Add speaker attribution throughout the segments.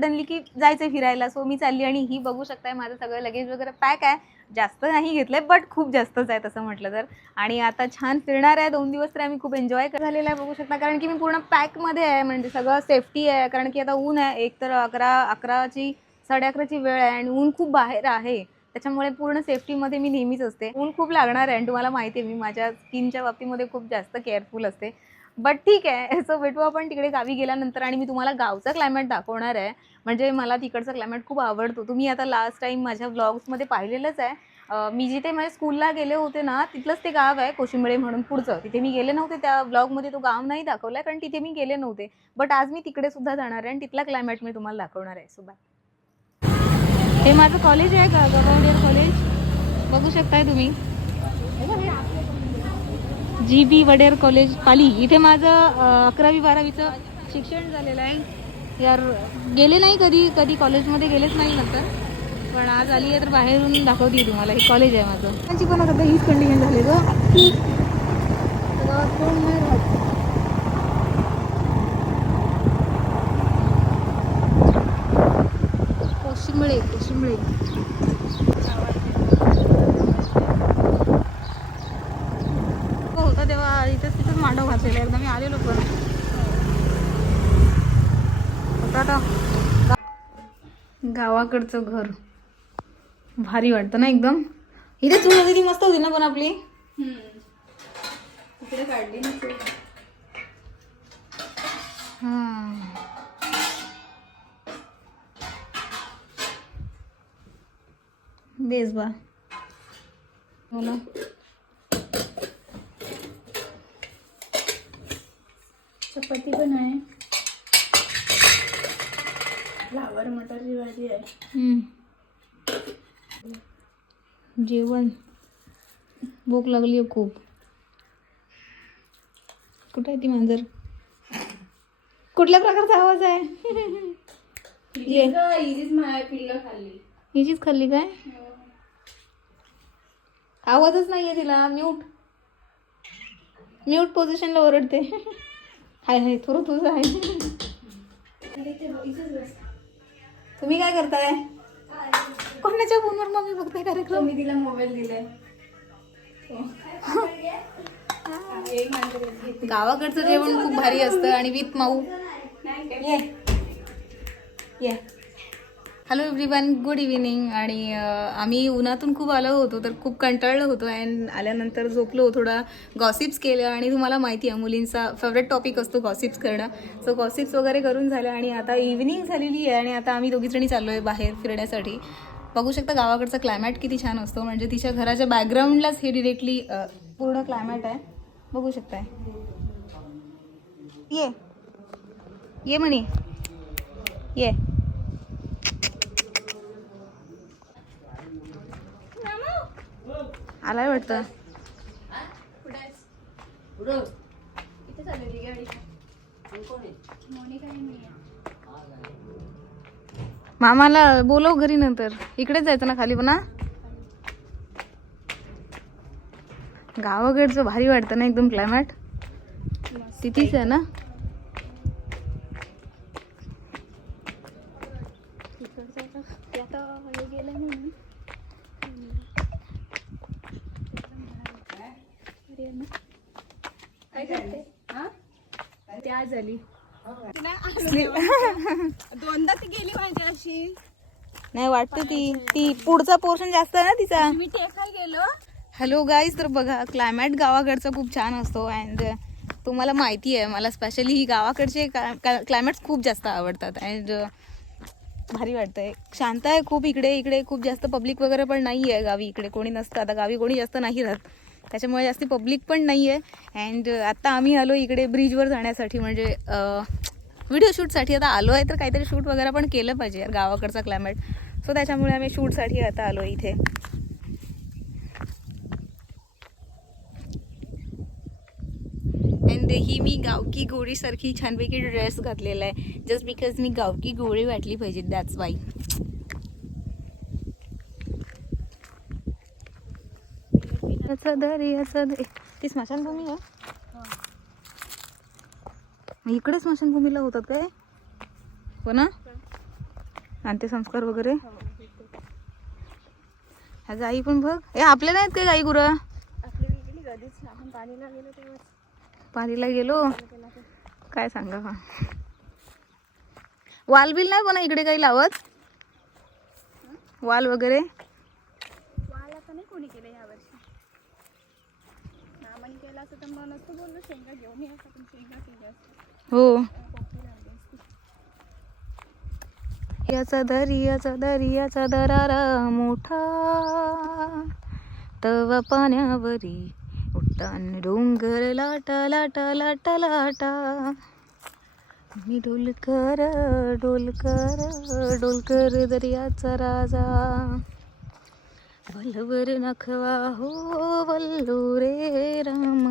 Speaker 1: Suddenly की जायचं फिरायला. सो मी चालली आणि ही बघू शकताय माझं सगळं लगेज वगैरे पॅक आहे. जास्त नाही घेतलंय बट खूप जास्तच आहे तसं म्हटलं तर. आणि आता छान फिरणार आहे. दोन दिवस तर आम्ही खूप एन्जॉय झालेला आहे बघू शकता. कारण की मी पूर्ण पॅकमध्ये आहे म्हणजे सगळं सेफ्टी आहे. कारण की आता ऊन आहे. एक तर अकरा अकराची साडे अकराची वेळ आहे आणि ऊन खूप बाहेर आहे. त्याच्यामुळे पूर्ण सेफ्टीमध्ये मी नेहमीच असते. ऊन खूप लागणार आहे आणि तुम्हाला माहिती आहे मी माझ्या स्किनच्या बाबतीमध्ये खूप जास्त केअरफुल असते. बट ठीक आहे. सो भेटू आपण तिकडे गावी गेल्यानंतर आणि मी तुम्हाला गावचा क्लायमेट दाखवणार आहे. म्हणजे मला तिकडचा क्लायमेट खूप आवडतो. तुम्ही आता लास्ट टाईम माझ्या व्लॉग्समध्ये पाहिलेलंच आहे. मी जिथे माझ्या स्कूलला गेले होते ना तिथलंच ते गाव आहे कोशिंबळे म्हणून पुढचं. तिथे मी गेले नव्हते त्या व्लॉगमध्ये तो गाव नाही दाखवला आहे कारण तिथे मी गेले नव्हते. बट आज मी तिकडे सुद्धा जाणार आहे आणि तिथला क्लायमेट मी तुम्हाला दाखवणार आहे. सो बाय हे माझं कॉलेज आहे का गवांडियर कॉलेज बघू शकताय तुम्ही. G B Vader college Pali. इथे माझं अकरावी बारावीचं शिक्षण झालेलं आहे. यार गेले नाही कधी कधी कॉलेजमध्ये गेलेच नाही नंतर. पण आज आली आहे तर बाहेरून दाखवते तुम्हाला. हे कॉलेज आहे माझं. त्यांची पण आता हीच कंडिशन झाली ग. कोण नाही राहत. कोशिंबळे कोशिंबळे हो होता तेव्हा इथेच घातलेला एकदा मी आलेलो पण. गा- गावाकडचं घर. भारी वाटतं ना एकदम? इथे चूल होती ती मस्त होती ना पण आपली.
Speaker 2: तिकडे काढली ना.
Speaker 1: हां. बेस बा. बोला
Speaker 2: चपाती पण आहे फ्लावर मटरची भाजी आहे.
Speaker 1: जेवण. भूक लागली आहे खूप. कुठे आहे ती मांजर? कुठल्या प्रकारचा आवाज आहे? हिचीच खाल्ली. काय? आवाजच नाहीये तिला. म्यूट. म्यूट पोझिशनला ओरडते. हाय हाय थोडं तुझं आहे. तुम्ही काय करताय? कोणाच्या फोनवर मम्मी बघताय कार्यक्रम?
Speaker 2: मी तिला मोबाईल दिलाय.
Speaker 1: गावाकडचं जेवण खूप भारी असतं आणि विथ माऊ. ये. ये. हॅलो एव्हरीवन गुड इव्हिनिंग आणि आम्ही उन्हातून खूप आलो होतो तर खूप कंटाळलो होतो. अँड आल्यानंतर झोपलो थोडा गॉसिप्स केलं. आणि तुम्हाला माहिती आहे मुलींचा फेवरेट टॉपिक असतो गॉसिप्स करणं. सो गॉसिप्स वगैरे करून झालं आणि आता इव्हिनिंग झालेली आहे. आणि आता आम्ही दोघीजणी चाललो आहे बाहेर फिरण्यासाठी. बघू शकता गावाकडचा क्लायमॅट किती छान असतो. म्हणजे तिच्या घराच्या बॅकग्राऊंडलाच हे डिरेक्टली पूर्ण क्लायमॅट आहे. बघू शकताय. ये. ये म्हणे. ये. आलाय वाटतं. मामाला बोलव घरी नंतर. इकडेच जायचं ना खाली पण गावाकडचं भारी वाटतं ना एकदम क्लायमॅट तिथेच आहे ना?
Speaker 2: गेलं नाही. ना. काय करते? हा? ते आज झाली दोनदा ती गेली माझी अशी.
Speaker 1: नाही वाटतं ती. ती पुढचा पोर्शन जास्त आहे ना तिचा.
Speaker 2: मी टेकाय गेलो?
Speaker 1: हॅलो गाईज तर बघा क्लायमॅट गावाकडचा खूप छान असतो अँड तुम्हाला माहिती आहे मला स्पेशली ही गावाकडचे क्लायमॅट्स खूप जास्त आवडतात अँड भारी वाटतंय. शांत आहे खूप इकडे इकडे खूप जास्त पब्लिक वगैरे पण नाही आहे गावी इकडे कोणी नसतं. आता गावी कोणी जास्त नाही राहत. त्याच्यामुळे जास्ती पब्लिक पण नाही आहे अँड आत्ता आम्ही आलो इकडे ब्रिजवर जाण्यासाठी. म्हणजे व्हिडिओ शूटसाठी आता आलो आहे तर काहीतरी शूट वगैरे पण केलं पाहिजे यार गावाकडचा क्लायमेट सो त्याच्यामुळे आम्ही शूटसाठी आता आलो इथे. अँड ही मी गावकी गोळीसारखी छानपैकी ड्रेस घातलेला आहे. जस्ट बिकॉज मी गावकी गोळी वाटली पाहिजे दॅट्स वाय दर्याचा दे ती स्मशानभूमी आहे? इकडे स्मशानभूमीला होतात काय? हो ना? अंत्यसंस्कार वगैरे? ह्या गाई पण बघ. हे आपल्या नाहीत काय गाई गुरं?
Speaker 2: पाणीला गेलो.
Speaker 1: काय सांगा हा. वाल बिल नाही पण इकडे काही लावत? वाल वगैरे?
Speaker 2: वाल आता नाही कोणी केलं बोललो शेंगा घेऊन पण शेंगा केल्या
Speaker 1: हो.
Speaker 2: लागली असती
Speaker 1: याचा दर्याचा दर्याचा दरारा मोठा. तव पाण्यावरी उड्डाण डोंगर लाटा लाटा लाटा लाटा. मी डोलकर डोलकर डोलकर दर्याचा राजा. वल्लवर नखवा हो वल्लो रे राम.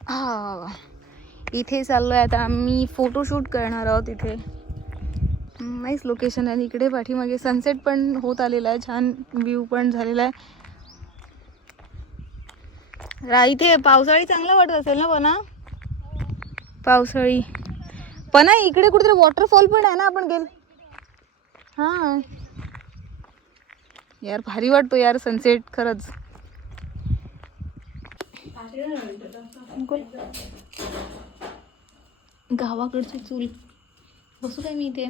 Speaker 1: हा इथे आहे आता आम्ही फोटोशूट करणार आहोत इथे. नाईस लोकेशन आहे. आणि इकडे पाठीमागे सनसेट पण होत आलेला आहे. छान व्ह्यू पण झालेला आहे. रा इथे पावसाळी चांगला वाटत असेल ना पणा पावसाळी. पण इकडे कुठेतरी वॉटरफॉल पण आहे ना आपण गेल. हां. यार भारी वाटतो यार सनसेट खरंच. गावाकडची चूल. बसू काय मी इथे?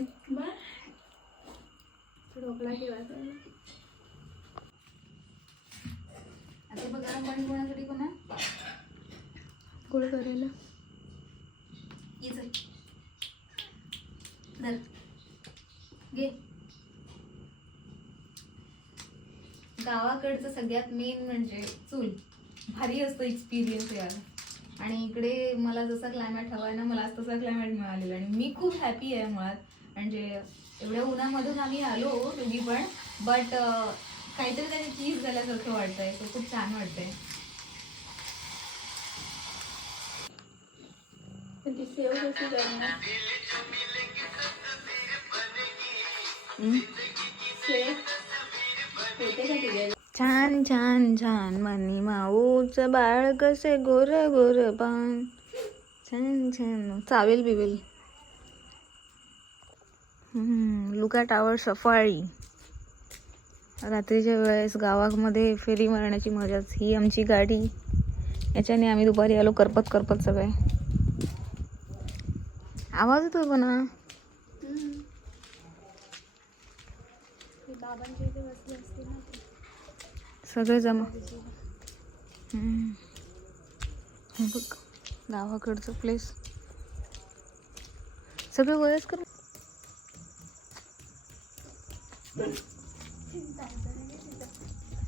Speaker 1: गोळ करायला. ये धर. घे. गावाकडचं सगळ्यात मेन म्हणजे चूल. भारी असतो एक्सपिरियन्स यार. आणि इकडे मला जसा क्लायमॅट हवा आहे ना मला तसा क्लायमॅट मिळालेला आणि मी खूप हॅपी आहे मुळात. म्हणजे एवढ्या उन्हामधून आम्ही आलो दोघी पण बट काहीतरी त्याने चीज झाल्यासारखं वाटतंय. तो खूप छान वाटतंय
Speaker 2: पण ती सेव कशी करणार
Speaker 1: छान छान छान. मनी माऊच बाळ कसे गोर गोर पान. छान छान. चावेल बिवेल. लुका टावर सफाळी. रात्रीच्या वेळेस गावामध्ये फेरी मारण्याची मजाच. ही आमची गाडी. याच्याने आम्ही दुपारी आलो करपत करपत सगळे. आवाज येतोय पण. सगळे जमा. बघ गावाकडचं प्लेस सगळे वयस्कर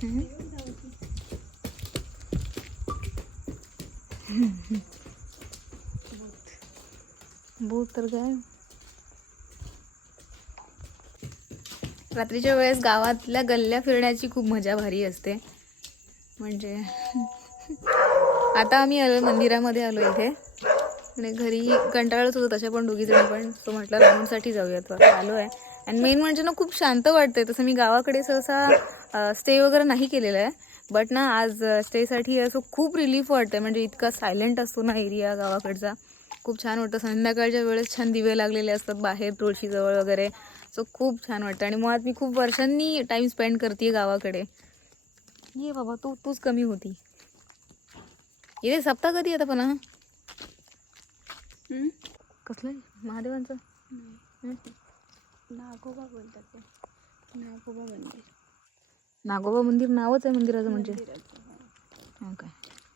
Speaker 1: हम्म. भूत तर काय? रात्रीच्या वेळेस गावातल्या गल्ल्या फिरण्याची खूप मजा भारी असते. म्हणजे आता आम्ही आलो मंदिरामध्ये आलो इथे. आणि घरी कंटाळत होतो तशा पण दोघीजणी पण. तो म्हटलं राऊंडसाठी जाऊयात. आलो आहे आणि मेन म्हणजे ना खूप शांत वाटतंय. तसं मी गावाकडे सहसा स्टे वगैरे नाही केलेला आहे. बट ना आज स्टेसाठी असं खूप रिलीफ वाटतंय. म्हणजे इतका सायलेंट असतो ना एरिया गावाकडचा. खूप छान वाटतं. संध्याकाळच्या वेळेस छान दिवे लागलेले असतात बाहेर तुळशीजवळ वगैरे. सो खूप छान वाटतं. आणि मुळात मी खूप वर्षांनी टाइम स्पेंड करते गावाकडे. ये बाबा तू तूच कमी होती. इथे सप्ताह कधी येतं पण हा? कसलं? महादेवांचं?
Speaker 2: नागोबा बोलतात ते. नागोबा मंदिर.
Speaker 1: नागोबा मंदिर नावच आहे मंदिराचं म्हणजे.
Speaker 2: हो.
Speaker 1: हो काय?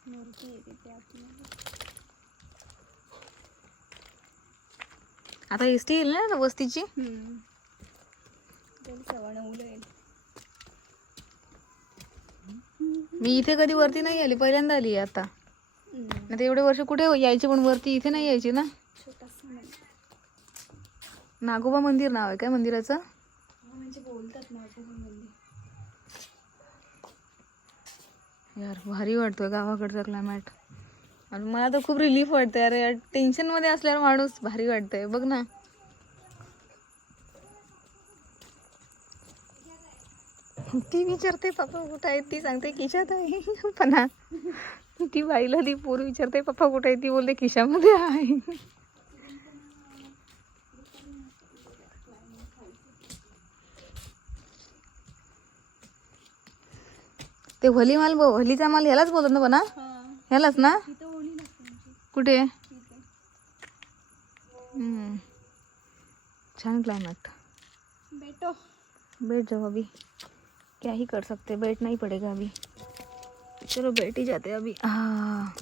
Speaker 2: मूर्ती आहे तिथे
Speaker 1: आता एस टी येईल ना वस्तीची? मी इथे कधी वरती नाही आली पहिल्यांदा आली आता. नाही एवढे वर्ष कुठे यायची पण वरती इथे नाही यायची ना? नागोबा मंदिर नाव आहे काय मंदिराचं?
Speaker 2: म्हणजे बोलतात नागोबा मंदिर.
Speaker 1: यार भारी वाटतोय गावाकडचा क्लायमॅट आणि मला तर खूप रिलीफ वाटतं यार यार टेन्शनमध्ये असल्यावर माणूस भारी वाटतंय. बघ ना. ती विचारते पप्पा कुठं आहे? ती सांगते खिशात आहे पण ती बाईला ती पोर विचारते पप्पा कुठं आहे? ती बोलते खिशामध्ये आहे. ते होली माल बो होलीचा माल ह्यालाच बोलत ना? पण? ह्यालाच ना? कुठे. छान क्लाइमेट
Speaker 2: बेटो
Speaker 1: बैठ जाओ अभी. क्या ही कर सकते बैठना ही पड़ेगा अभी. चलो बैठ ही जाते अभी. हा.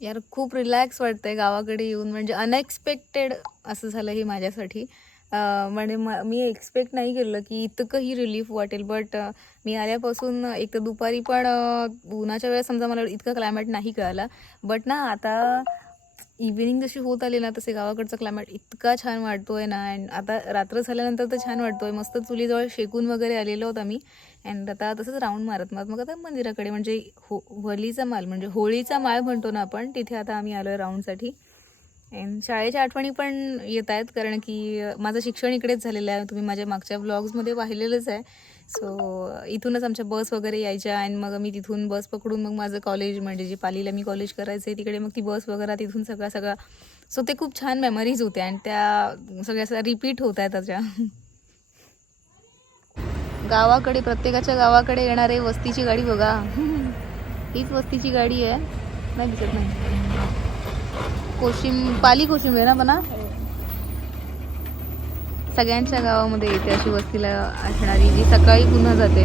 Speaker 1: यार खूप रिलॅक्स वाटतंय गावाकडे येऊन. म्हणजे अनएक्सपेक्टेड असं झालं हे माझ्यासाठी. म्हणजे म- मी एक्सपेक्ट नाही केलं की इतकंही रिलीफ वाटेल बट मी आल्यापासून एक तर दुपारी पण उन्हाच्या वेळेस समजा मला इतकं क्लायमेट नाही कळालं बट ना आता इव्हिनिंग जशी होत आली ना तसे गावाकडचं क्लायमेट इतका छान वाटतोय ना अँड आता रात्र झाल्यानंतर तर छान वाटतोय. मस्त चुलीजवळ शेकून वगैरे आलेलो होतो आम्ही अँड आता तसंच राऊंड मारत मारत मग आता मंदिराकडे म्हणजे हो होलीचा माल म्हणजे होळीचा माळ म्हणतो ना आपण तिथे आता आम्ही आलो आहे राऊंडसाठी अँड शाळेच्या आठवणी पण येत आहेत कारण की माझं शिक्षण इकडेच झालेलं आहे. तुम्ही माझ्या मागच्या ब्लॉग्समध्ये पाहिलेलंच आहे. सो इथूनच आमच्या बस वगैरे यायच्या आणि मग मी तिथून बस पकडून मग माझं कॉलेज म्हणजे जे पालीला मी कॉलेज करायचं आहे तिकडे मग ती बस वगैरे तिथून सगळा सगळा. सो ते खूप छान मेमरीज होत्या आणि त्या सगळ्या सगळ्या रिपीट होत आहेत त्याच्या गावाकडे प्रत्येकाच्या गावाकडे येणारे वस्तीची गाडी बघा. हीच वस्तीची गाडी आहे. नाही दिसत नाही कोशिम पाली कोशिंब आहे ना म्हणा सगळ्यांच्या गावामध्ये येते अशी वस्तीला असणारी जी सकाळी पुन्हा जाते.